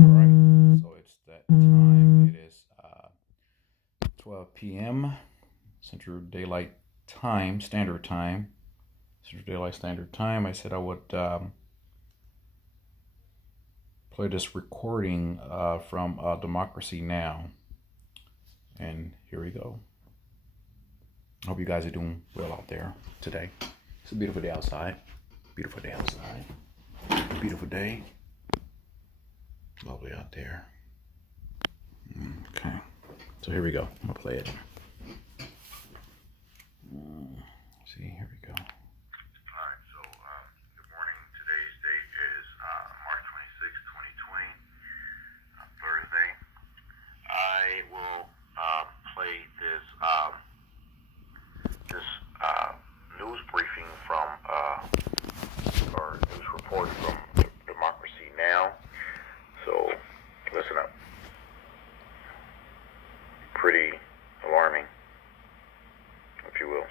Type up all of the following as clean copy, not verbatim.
All right, so it's that time. It is 12 p.m. Central Daylight Time, Standard Time. Central Daylight Standard Time. I said I would play this recording from Democracy Now! And here we go. Hope you guys are doing well out there today. It's a beautiful day outside. Beautiful day outside. Beautiful day. Lovely out there. Okay. So here we go. I'm going to play it. See, here we go. Alright, so good morning. Today's date is March 26, 2020, Thursday. I will play this news briefing from or news report from Democracy Now! So listen up. Pretty alarming, if you will.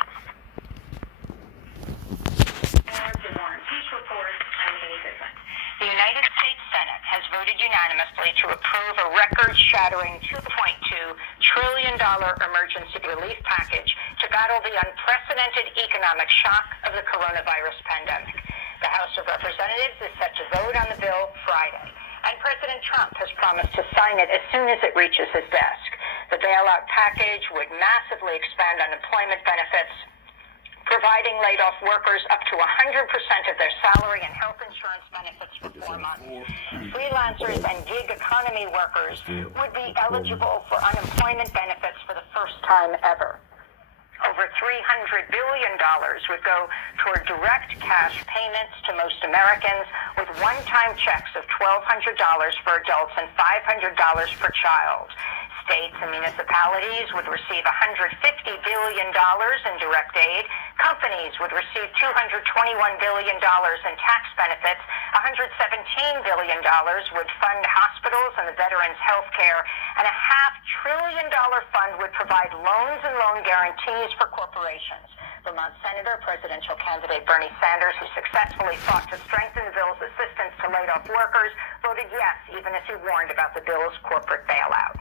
Good morning. Peace report. I'm Amy Goodman. The United States Senate has voted unanimously to approve a record-shattering $2.2 trillion emergency relief package to battle the unprecedented economic shock of the coronavirus pandemic. The House of Representatives is set to vote on the bill Friday, and President Trump has promised to sign it as soon as it reaches his desk. The bailout package would massively expand unemployment benefits, providing laid-off workers up to 100% of their salary and health insurance benefits for 4 months. Freelancers and gig economy workers would be eligible for unemployment benefits for the first time ever. Over $300 billion would go toward direct cash payments to most Americans, with one-time checks of $1,200 for adults and $500 per child. States and municipalities would receive $150 billion in direct aid. Companies would receive $221 billion in tax benefits. $117 billion would fund hospitals and the veterans' health care. And a $500 billion fund would provide loans and loan guarantees for corporations. Vermont Senator, presidential candidate Bernie Sanders, who successfully fought to strengthen the bill's assistance to laid-off workers, voted yes, even as he warned about the bill's corporate bailout.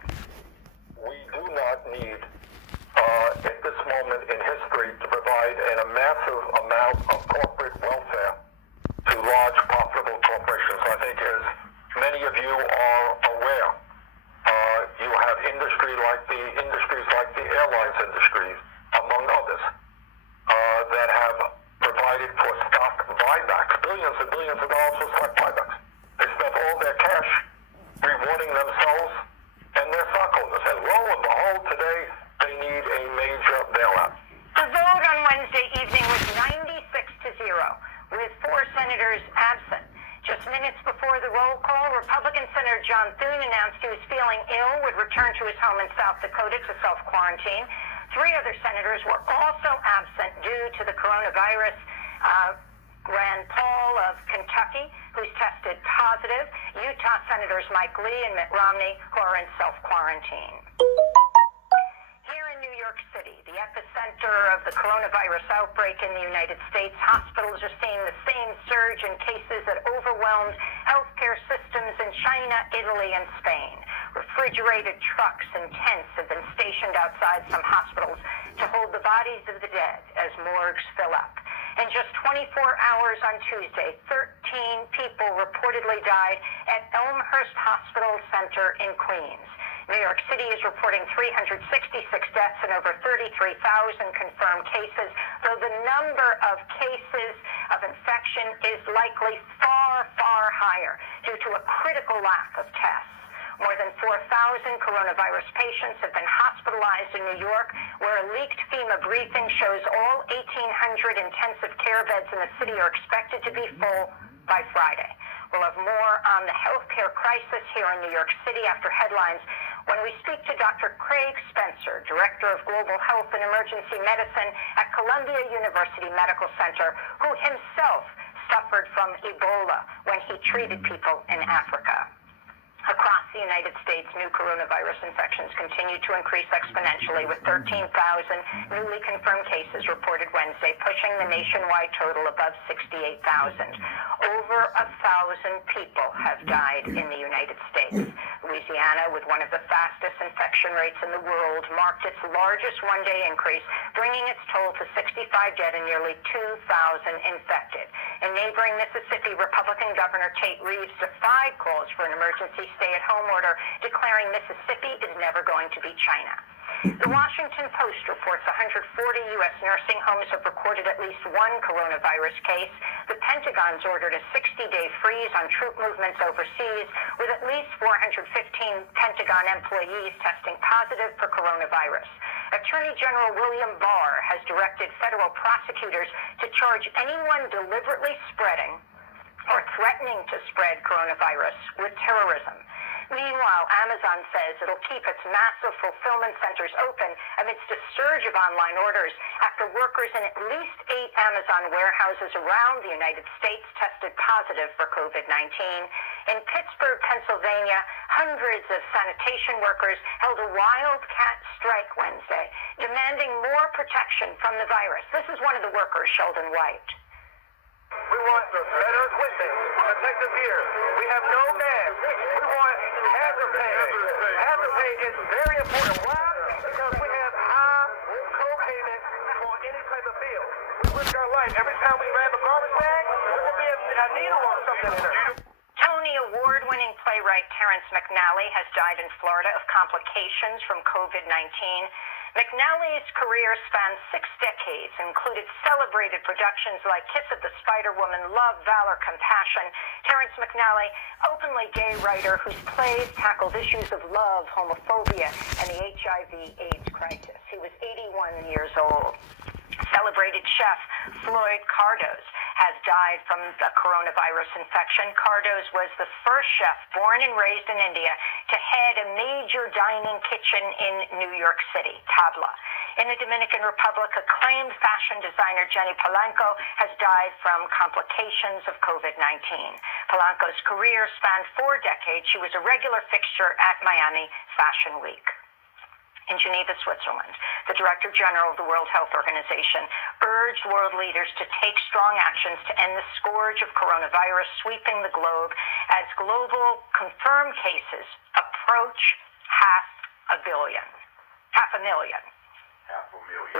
We do not need, at this moment in history, to provide a massive amount of corporate welfare to large profitable corporations. I think, as many of you are aware, you have industries like the airlines industries, among others, that have provided for stock buybacks, billions and billions of dollars for stock buybacks. They spent all their cash rewarding themselves and their stockholders. And lo and behold, today they need a major bailout. The vote on Wednesday evening was 96-0, with 4 senators absent. Just minutes before the roll call, Republican Senator John Thune announced he was feeling ill, would return to his home in South Dakota to self-quarantine. 3 other senators were also absent due to the coronavirus. Rand Paul of Kentucky, who's tested positive, Utah Senators Mike Lee and Mitt Romney, who are in self-quarantine. Here in New York City, the epicenter of the coronavirus outbreak in the United States, hospitals are seeing the same surge in cases that overwhelmed healthcare systems in China, Italy, and Spain. Refrigerated trucks and tents have been stationed outside some hospitals to hold the bodies of the dead as morgues fill up. In just 24 hours on Tuesday, 13 people reportedly died at Elmhurst Hospital Center in Queens. New York City is reporting 366 deaths and over 33,000 confirmed cases, though the number of cases of infection is likely far, far higher due to a critical lack of tests. More than 4,000 coronavirus patients have been hospitalized in New York, where a leaked FEMA briefing shows all 1,800 intensive care beds in the city are expected to be full by Friday. We'll have more on the healthcare crisis here in New York City after headlines when we speak to Dr. Craig Spencer, Director of Global Health and Emergency Medicine at Columbia University Medical Center, who himself suffered from Ebola when he treated people in Africa. Across the United States, new coronavirus infections continue to increase exponentially, with 13,000 newly confirmed cases reported Wednesday, pushing the nationwide total above 68,000. Over 1,000 people have died in the United States. with one of the fastest infection rates in the world, marked its largest one-day increase, bringing its toll to 65 dead and nearly 2,000 infected. In neighboring Mississippi, Republican Governor Tate Reeves defied calls for an emergency stay-at-home order, declaring Mississippi is never going to be China. The Washington Post reports 140 U.S. nursing homes have recorded at least one coronavirus case. The Pentagon's ordered a 60-day freeze on troop movements overseas, with at least 415 Pentagon employees testing positive for coronavirus. Attorney General William Barr has directed federal prosecutors to charge anyone deliberately spreading or threatening to spread coronavirus with terrorism. Meanwhile, Amazon says it'll keep its massive fulfillment centers open amidst a surge of online orders after workers in at least 8 Amazon warehouses around the United States tested positive for COVID-19. In Pittsburgh, Pennsylvania, hundreds of sanitation workers held a wildcat strike Wednesday, demanding more protection from the virus. This is one of the workers, Sheldon White. We want better equipment, protective gear. We have no masks. We want hazard pay. Hazard pay is very important. Why? Because we have high co-payment for any type of bill. We risk our life. Every time we grab a garbage bag, there could be a needle or something in there. Tony Award-winning playwright Terrence McNally has died in Florida of complications from COVID-19. McNally's career spans 6 decades, included celebrated productions like Kiss of the Spider-Woman, Love, Valor, Compassion. Terrence McNally, openly gay writer whose plays tackled issues of love, homophobia, and the HIV/AIDS crisis. He was 81 years old. Celebrated chef Floyd Cardoz has died from the coronavirus infection. Cardoz was the first chef born and raised in India to head a major dining kitchen in New York City, Tabla. In the Dominican Republic, acclaimed fashion designer Jenny Polanco has died from complications of COVID-19. Polanco's career spanned 4 decades. She was a regular fixture at Miami Fashion Week. In Geneva, Switzerland, the Director General of the World Health Organization urged world leaders to take strong actions to end the scourge of coronavirus sweeping the globe as global confirmed cases approach half a million.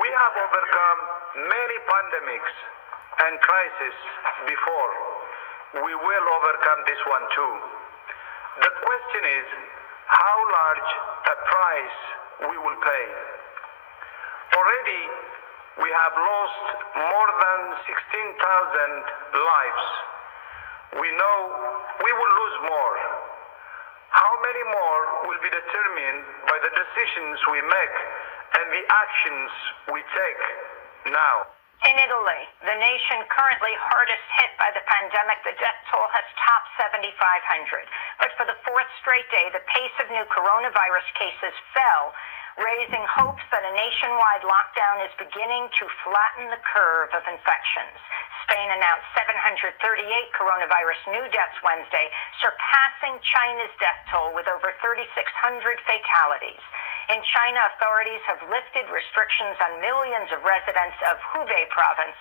We have overcome many pandemics and crises before. We will overcome this one too. The question is, how large a price we will pay. Already, we have lost more than 16,000 lives. We know we will lose more. How many more will be determined by the decisions we make and the actions we take now. In Italy, the nation currently hardest hit by the pandemic, the death toll has topped 7,500. But for the 4th straight day, the pace of new coronavirus cases fell, raising hopes that a nationwide lockdown is beginning to flatten the curve of infections. Spain announced 738 coronavirus new deaths Wednesday, surpassing China's death toll with over 3,600 fatalities. In China, authorities have lifted restrictions on millions of residents of Hubei province,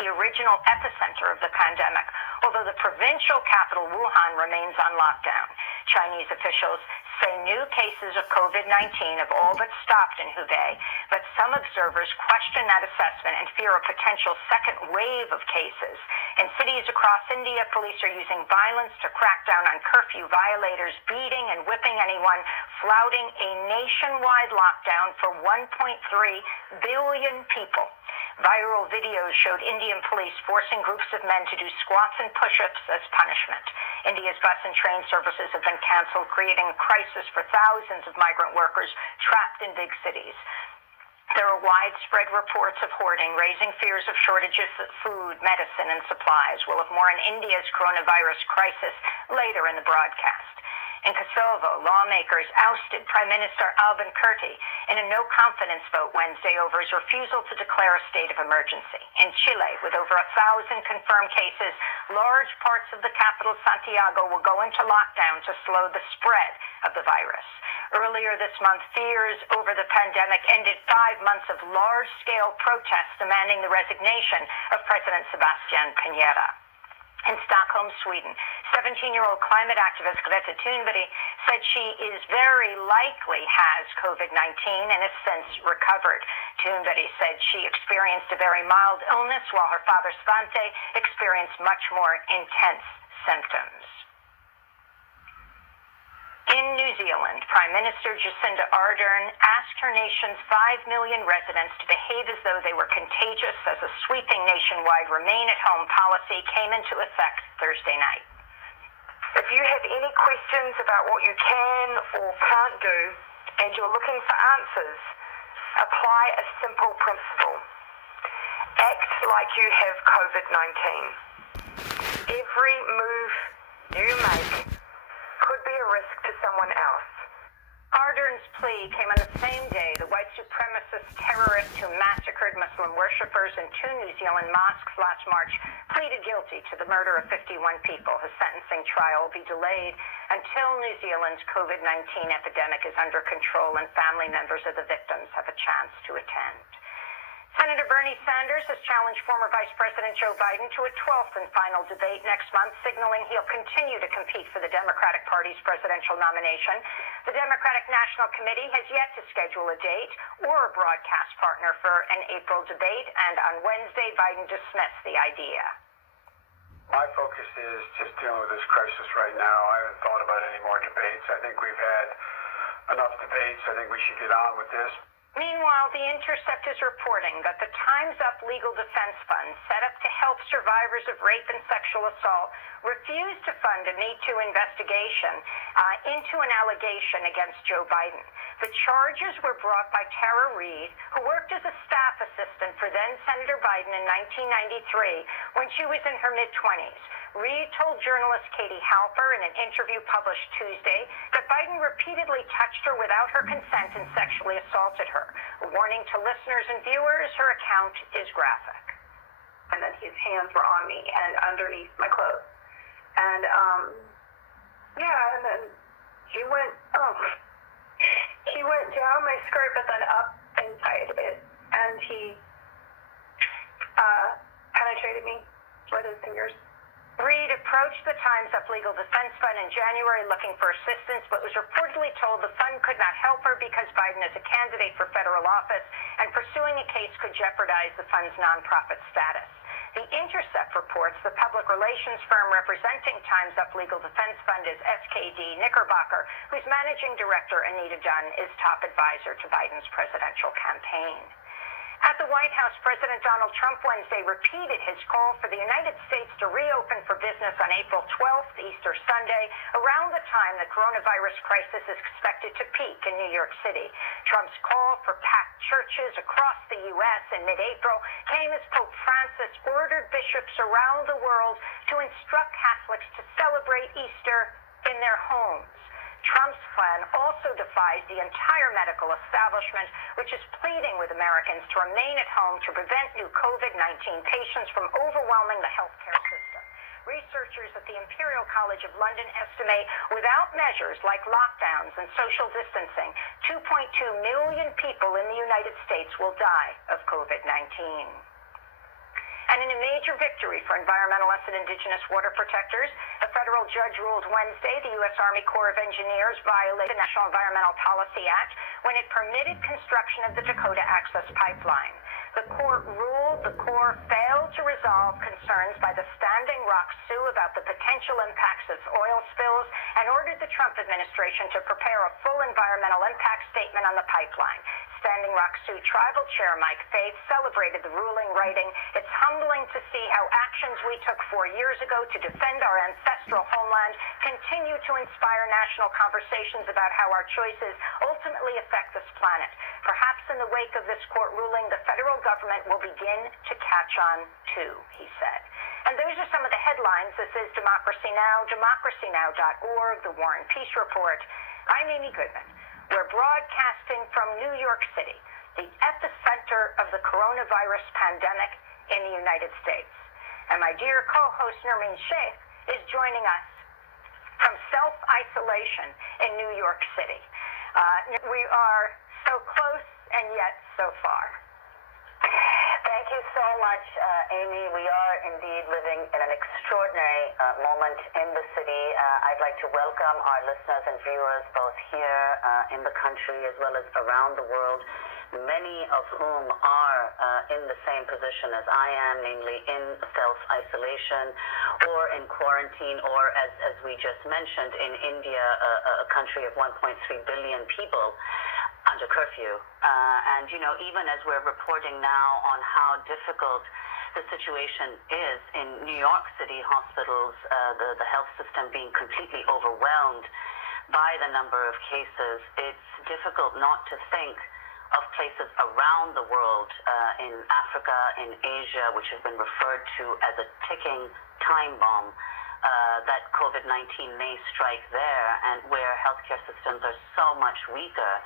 the original epicenter of the pandemic, although the provincial capital, Wuhan, remains on lockdown. Chinese officials say new cases of COVID-19 have all but stopped in Hubei, but some observers question that assessment and fear a potential second wave of cases. In cities across India, police are using violence to crack down on curfew violators, beating and whipping anyone flouting a nationwide lockdown for 1.3 billion people. Viral videos showed Indian police forcing groups of men to do squats and push-ups as punishment. India's bus and train services have been canceled, creating a crisis for thousands of migrant workers trapped in big cities. There are widespread reports of hoarding, raising fears of shortages of food, medicine, and supplies. We'll have more on India's coronavirus crisis later in the broadcast. In Kosovo, lawmakers ousted Prime Minister Albin Kurti in a no-confidence vote Wednesday over his refusal to declare a state of emergency. In Chile, with over 1,000 confirmed cases, large parts of the capital, Santiago, will go into lockdown to slow the spread of the virus. Earlier this month, fears over the pandemic ended 5 months of large-scale protests demanding the resignation of President Sebastián Piñera. In Stockholm, Sweden, 17-year-old climate activist Greta Thunberg said she is very likely has COVID-19 and has since recovered. Thunberg said she experienced a very mild illness while her father Svante experienced much more intense symptoms. In New Zealand, Prime Minister Jacinda Ardern asked her nation's 5 million residents to behave as though they were contagious as a sweeping nationwide remain-at-home policy came into effect Thursday night. If you have any questions about what you can or can't do and you're looking for answers, apply a simple principle. Act like you have COVID-19. Every move you make could be a risk to someone else. Ardern's plea came on the same day the white supremacist terrorist who massacred Muslim worshippers in 2 New Zealand mosques last March pleaded guilty to the murder of 51 people. His sentencing trial will be delayed until New Zealand's COVID-19 epidemic is under control and family members of the victims have a chance to attend. Senator Bernie Sanders has challenged former Vice President Joe Biden to a 12th and final debate next month, signaling he'll continue to compete for the Democratic Party's presidential nomination. The Democratic National Committee has yet to schedule a date or a broadcast partner for an April debate, and on Wednesday, Biden dismissed the idea. My focus is just dealing with this crisis right now. I haven't thought about any more debates. I think we've had enough debates. I think we should get on with this. Meanwhile, The Intercept is reporting that the Time's Up Legal Defense Fund, set up to help survivors of rape and sexual assault, refused to fund a Me Too investigation into an allegation against Joe Biden. The charges were brought by Tara Reid, who worked as a staff assistant for then-Senator Biden in 1993 when she was in her mid-20s. Reid told journalist Katie Halper in an interview published Tuesday that Biden repeatedly touched her without her consent and sexually assaulted her. A warning to listeners and viewers, her account is graphic. And then his hands were on me and underneath my clothes. And, and then he went down my skirt but then up inside it. And he penetrated me with his fingers. Reid approached the Time's Up Legal Defense Fund in January looking for assistance, but was reportedly told the fund could not help her because Biden is a candidate for federal office and pursuing a case could jeopardize the fund's nonprofit status. The Intercept reports the public relations firm representing Time's Up Legal Defense Fund is SKD Knickerbocker, whose managing director, Anita Dunn, is top advisor to Biden's presidential campaign. At the White House, President Donald Trump Wednesday repeated his call for the United States to reopen for business on April 12th, Easter Sunday, around the time the coronavirus crisis is expected to peak in New York City. Trump's call for packed churches across the U.S. in mid-April came as Pope Francis ordered bishops around the world to instruct Catholics to celebrate Easter in their homes. Trump's plan also defies the entire medical establishment, which is pleading with Americans to remain at home to prevent new COVID-19 patients from overwhelming the healthcare system. Researchers at the Imperial College of London estimate without measures like lockdowns and social distancing, 2.2 million people in the United States will die of COVID-19. And in a major victory for environmentalists and indigenous water protectors, a federal judge ruled Wednesday the U.S. Army Corps of Engineers violated the National Environmental Policy Act when it permitted construction of the Dakota Access Pipeline. The court ruled the Corps failed to resolve concerns by the Standing Rock Sioux about the potential impacts of oil spills and ordered the Trump administration to prepare a full environmental impact statement on the pipeline. Standing Rock Sioux Tribal Chair Mike Faith celebrated the ruling, writing, "It's humbling to see how actions we took 4 years ago to defend our ancestral homeland continue to inspire national conversations about how our choices ultimately affect this planet. Perhaps in the wake of this court ruling, the federal government will begin to catch on too," he said. And those are some of the headlines. This is Democracy Now!, democracynow.org, The War and Peace Report. I'm Amy Goodman. We're broadcasting from New York City, the epicenter of the coronavirus pandemic in the United States. And my dear co-host Nermeen Sheikh is joining us from self-isolation in New York City. We are so close and yet so far. Thank you so much, Amy. We are indeed living in an extraordinary moment in the city. I'd like to welcome our listeners and viewers both here in the country as well as around the world, many of whom are in the same position as I am, namely in self-isolation or in quarantine, or as we just mentioned, in India, a country of 1.3 billion people, under curfew. And, you know, even as we're reporting now on how difficult the situation is in New York City hospitals, the health system being completely overwhelmed by the number of cases, it's difficult not to think of places around the world, in Africa, in Asia, which have been referred to as a ticking time bomb, that COVID-19 may strike there, and where healthcare systems are so much weaker,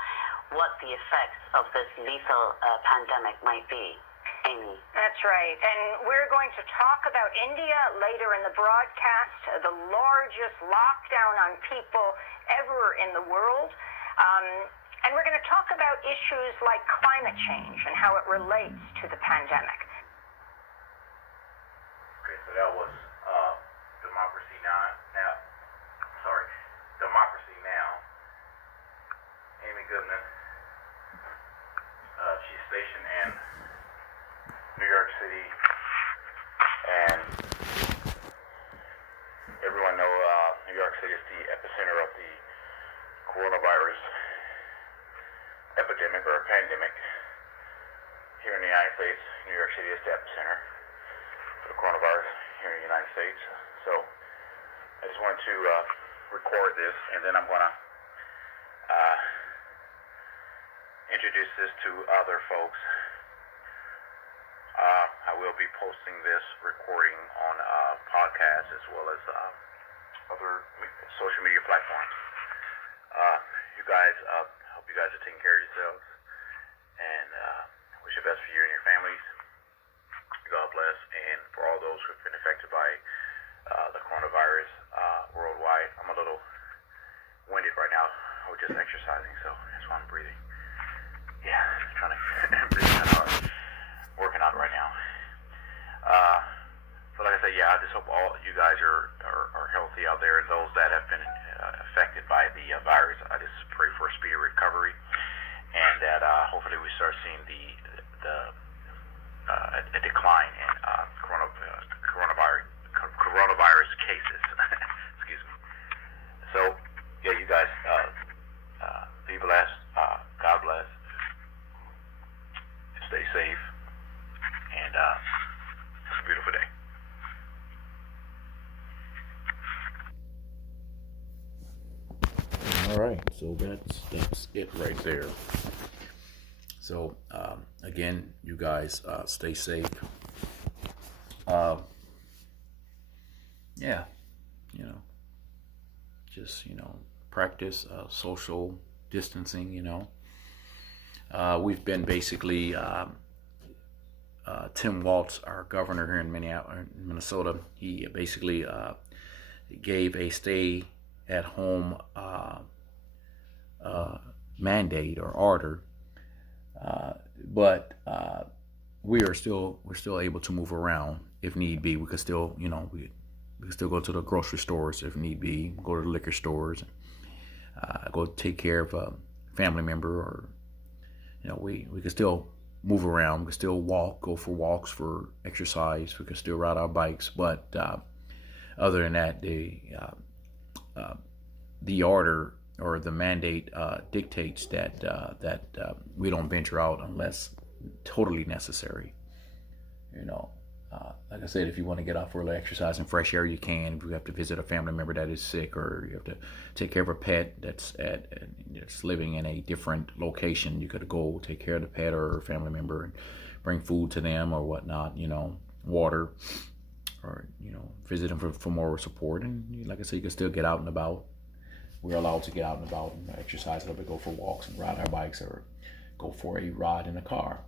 what the effects of this lethal pandemic might be. Amy. That's right. And we're going to talk about India later in the broadcast, the largest lockdown on people ever in the world. And we're going to talk about issues like climate change and how it relates to the pandemic. Okay, so that was Democracy Now! Amy Goodman. She's stationed in New York City, and everyone know New York City is the epicenter of the coronavirus epidemic or pandemic. Here in the United States, New York City is the epicenter for the coronavirus here in the United States. So I just wanted to record this, and then I'm going to introduce this to other folks. I will be posting this recording on podcasts as well as other social media platforms. You guys, hope you guys are taking care of yourselves, and wish the best for you and your families. God bless. And for all those who have been affected by the coronavirus worldwide, I'm a little winded right now. I was just exercising, so that's why I'm breathing. Yeah, trying to breathe kind of hard. Working out right now. So like I said, yeah, I just hope all you guys are healthy out there, and those that have been affected by the virus, I just pray for a speedy recovery, and that hopefully we start seeing a decline in coronavirus cases. Excuse me. So yeah, you guys be blessed. God bless. Stay safe, and it's a beautiful day. All right, so that's it right there. So again, you guys stay safe. Yeah, just practice social distancing. We've been basically Tim Walz, our governor here in Minnesota. He basically gave a stay-at-home mandate or order, but we're still able to move around if need be. We could still, we could still go to the grocery stores if need be. Go to the liquor stores, go take care of a family member, or we could still move around. We could still go for walks, for exercise. We could still ride our bikes, but other than that, the order or the mandate dictates that we don't venture out unless totally necessary. Like I said, if you want to get out for a little exercise and fresh air, you can. If you have to visit a family member that is sick, or you have to take care of a pet that's living in a different location, you could go take care of the pet or family member and bring food to them or whatnot, water, or visit them for moral support. And like I said, you can still get out and about. We're allowed to get out and about and exercise a little bit, go for walks and ride our bikes, or go for a ride in a car.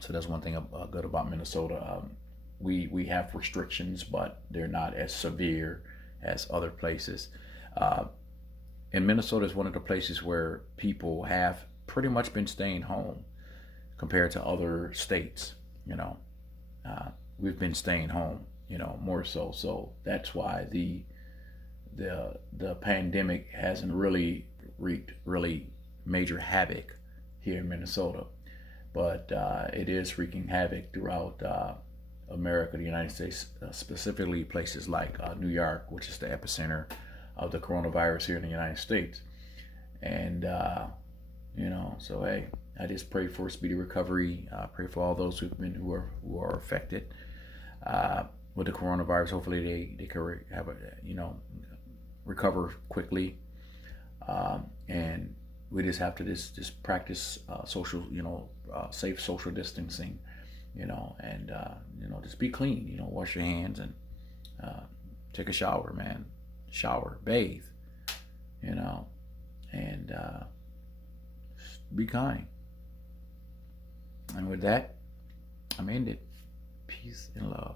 So that's one thing good about Minnesota. We have restrictions, but they're not as severe as other places. And Minnesota is one of the places where people have pretty much been staying home compared to other states. you know, we've been staying home, you know, more so. So that's why the pandemic hasn't really wreaked really major havoc here in Minnesota, but it is wreaking havoc throughout America, the United States, specifically places like New York, which is the epicenter of the coronavirus here in the United States. And you know, so hey, I just pray for speedy recovery. Pray for all those who are affected with the coronavirus. Hopefully they can have a, you know, recover quickly. And we just have to just practice social, you know, safe social distancing, you know, and you know, just be clean. You know, wash your hands and take a shower, man. Shower, bathe, you know, and be kind. And with that, I'm ended. Peace and love.